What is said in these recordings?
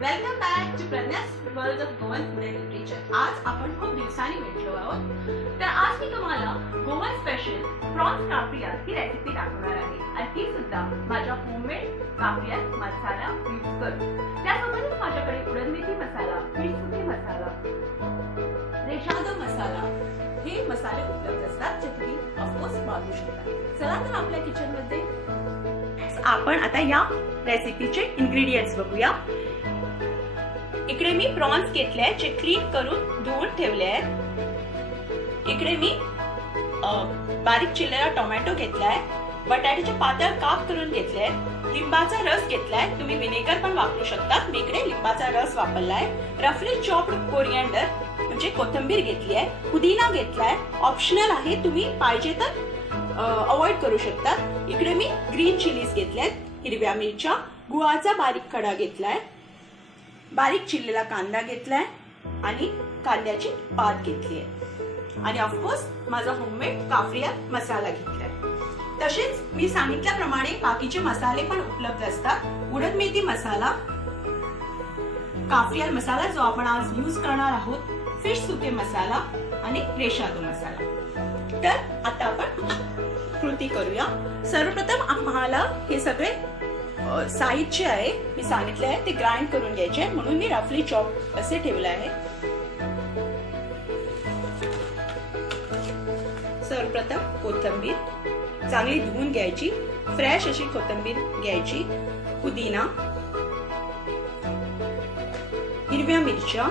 Welcome back to Pranyas world of Goan food and literature. आज आपण खूप दिवसांनी भेटलो आहोत, तर आज मी तुम्हाला गोवन स्पेशल प्रॉन्स काफ्रियाल ही रेसिपी दाखवणार आहे आणि ती सुद्धा माझ्या होममेड काफ्रियाल मसाला यूज करून। त्यासोबतच माझ्याकडे उडद मेथी मसाला, फिश सुके मसाला, रेशादो मसाला हे मसाले उपलब्ध असतात, जे तुम्ही ऑफकोर्स मागवू शकता। चला तर आपल्या किचन मध्ये आपण आता या रेसिपीचे इन्ग्रेडियंट्स बघूया। इकडे मी प्रॉन्स घेतले आहेत, जे क्लीन करून धुवून ठेवले आहेत। इकडे मी बारीक चिरलेला टोमॅटो घेतलाय, बटाट्याचे पातळ काप करून घेतले आहेत, लिंबाचा रस घेतलाय, तुम्ही विनेगर पण वापरू शकता, मी इकडे लिंबाचा रस वापरलाय। रफली चॉप्ड कोरिएंडर म्हणजे कोथिंबीर घेतली आहे, पुदिना घेतलाय, ऑप्शनल आहे, तुम्ही पाहिजे तर अवॉइड करू शकता। इकडे मी ग्रीन चिलीज घेतल्यात, हिरव्या मिरच्या, गुळाचा बारीक खडा घेतलाय, बारीक चिरलेला कांदा घेतलाय आणि कांद्याची पात घेतली आहे आणि ऑफकोर्स माझा होममेड काफ्रियाल मसाला घेतलाय। तसेच मी सांगितल्याप्रमाणे बाकीचे मसाले पण उपलब्ध असतात। उडद मेथी मसाला, काफ्रियाल मसाला जो आपण आज यूज करणार आहोत, फिश सुके मसाला आणि रेशादो मसाला। तर आता आपण कृती करूया। सर्वप्रथम आम्हाला हे सगळे साहित्य आहे मी सांगितले आहे ते ग्राइंड करून घ्यायचे, म्हणून मी रफली चॉप असे ठेवले आहे। सर्वप्रथम कोथिंबीर चांगली धुवून घ्यायची, फ्रेश अशी कोथिंबीर घ्यायची, पुदिना, हिरव्या मिरच्या,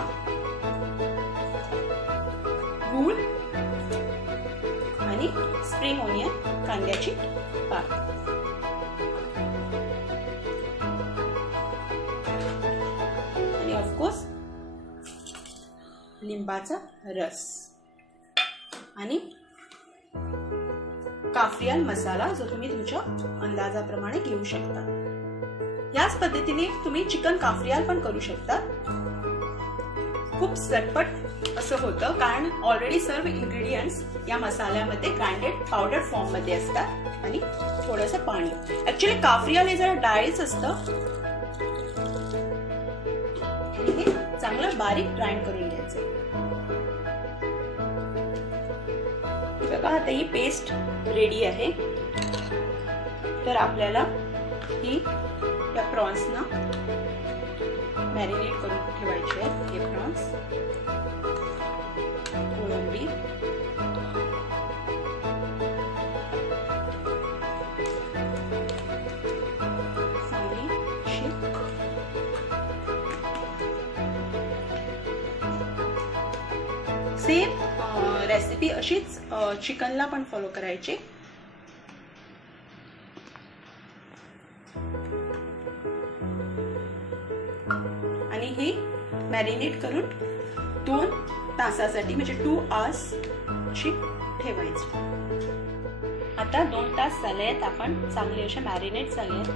गूळ आणि स्प्रिंग ओनियन कांद्याची पात। ऑफकोर्स लिंबाचा रस आणि काफ्रियाल मसाला जो तुम्ही तुमच्या अंदाजाप्रमाणे घेऊ शकता। याच पद्धतीने तुम्ही चिकन काफ्रियाल पण करू शकता। खूप झटपट असं होतं, कारण ऑलरेडी सर्व इन्ग्रेडियंट्स या मसाल्यामध्ये ग्राइंडेड पावडर फॉर्म मध्ये असतात आणि थोडंसं पाणी। ऍक्च्युअली काफ्रियाल हे जरा डाळीच असतं, चांगलं बारीक ग्राइंड करून घ्यायचे। बघा आता ही पेस्ट रेडी आहे। तर आपल्याला ही या प्रॉन्सना मॅरिनेट करून ठेवायचे आहे। हे प्रॉन्स, कोळंबी, सेम रेसिपी अशीच चिकनला पण फॉलो करायची। आणि ही मॅरिनेट करून 2 तासासाठी म्हणजे 2 hours ठेवायची। आता 2 तास झाले आहेत, आपण चांगले असे मॅरिनेट झाले आहेत।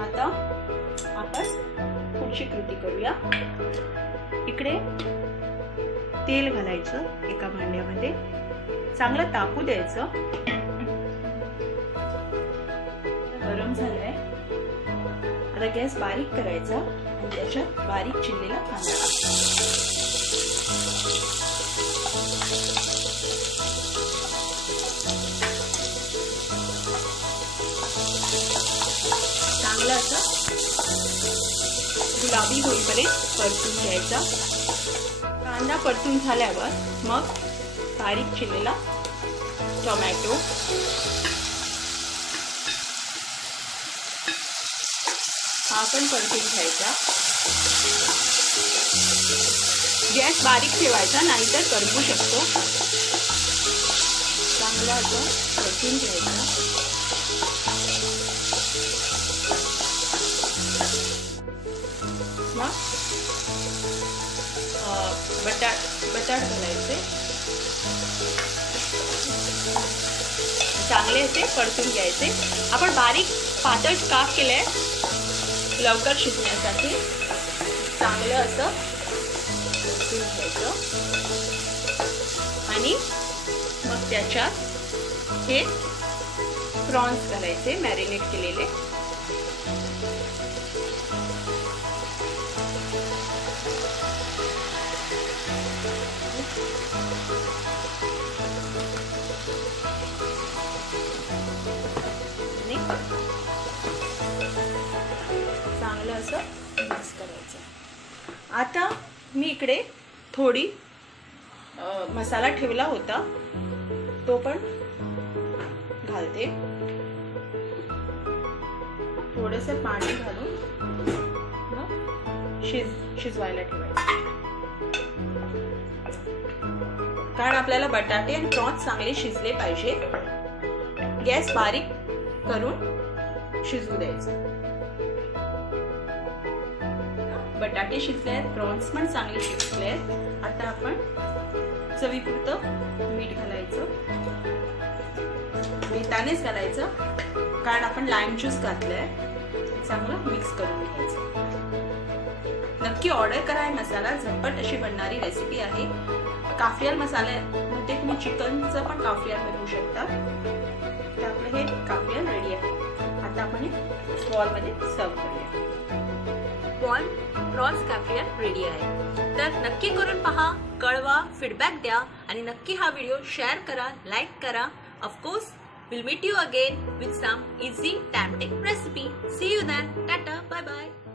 आता आपण पुढची कृती करूया। इकडे तेल घालायचं एका भांड्यामध्ये, चांगलं तापू द्यायचं। गरम झालंय, आता गॅस बारीक करायचा आणि त्याच्यात बारीक चिरलेला कांदा चांगला असा गुलाबी होईपर्यंत परतून घ्यायचा। कांदा परतून झाल्यावर मग बारीक चिरलेला टोमॅटो, हा पण परतून घ्यायचा। गॅस बारीक ठेवायचा, नाहीतर करपू शकतो। चांगला असं परतून घ्यायचा। मग बटाट घालायचे, चांगले असे परतून घ्यायचे। आपण बारीक पातळ काप केले लवकर शिजण्यासाठी, चांगलं असं परतून घ्यायचं आणि मग त्याच्यात हे प्रॉन्स घालायचे मॅरिनेट केलेले। असं मिक्स करायचं. आता मी इकडे थोडी मसाला ठेवला होता तो पण घालते. थोडंसं पाणी घालून मग शिजवायला ठेवायचं. कारण आपल्याला बटाटे आणि प्रॉन्स चांगले शिजले पाहिजे. गॅस बारीक करून शिजू द्यायचं. बटाटे शिजले आहेत, प्रॉन्स पण चांगले शिजले आहेत. आता आपण चवीपुरतं मीठ घालायचं. बेतानेच घालायचं कारण आपण लाईम ज्यूस घातलाय. चांगलं मिक्स करून घ्यायचं. नक्की ऑर्डर करा. मसाला झटपट अशी बनणारी रेसिपी आहे. काफ्रियल मसाल्यामध्ये तुम्ही चिकनचं पण काफ्रियल बनवू शकता. तर आपलं हे काफ्रियल रेडी आहे. आता आपण हे बॉलमध्ये सर्व करूया. प्रॉन्स काफ्रियल रेडी आहे. तर नक्की करून पहा, कळवा, फीडबॅक द्या आणि नक्की हा व्हिडिओ शेअर करा, लाईक करा. Of course we'll meet you again with some easy tempting recipe. See you then. Tata. Bye bye.